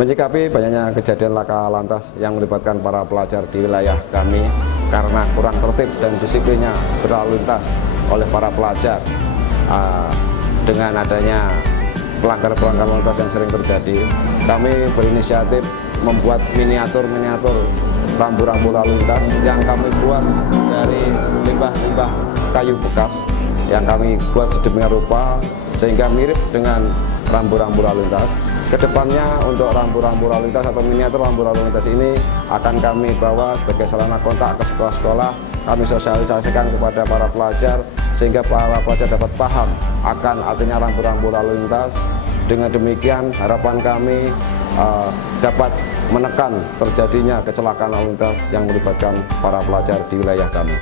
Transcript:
Menyikapi banyaknya kejadian laka lantas yang melibatkan para pelajar di wilayah kami karena kurang tertib dan disiplinnya berlalu lintas oleh para pelajar, dengan adanya pelanggar-pelanggar lalu lintas yang sering terjadi, kami berinisiatif membuat miniatur rambu-rambu lalu lintas yang kami buat dari limbah-limbah kayu bekas yang kami buat sedemikian rupa sehingga mirip dengan rambu-rambu lalu lintas. Kedepannya untuk rambu-rambu lalu lintas atau miniatur rambu lalu lintas ini akan kami bawa sebagai sarana kontak ke sekolah-sekolah. Kami sosialisasikan kepada para pelajar sehingga para pelajar dapat paham akan artinya rambu-rambu lalu lintas. Dengan demikian harapan kami dapat menekan terjadinya kecelakaan lalu lintas yang melibatkan para pelajar di wilayah kami.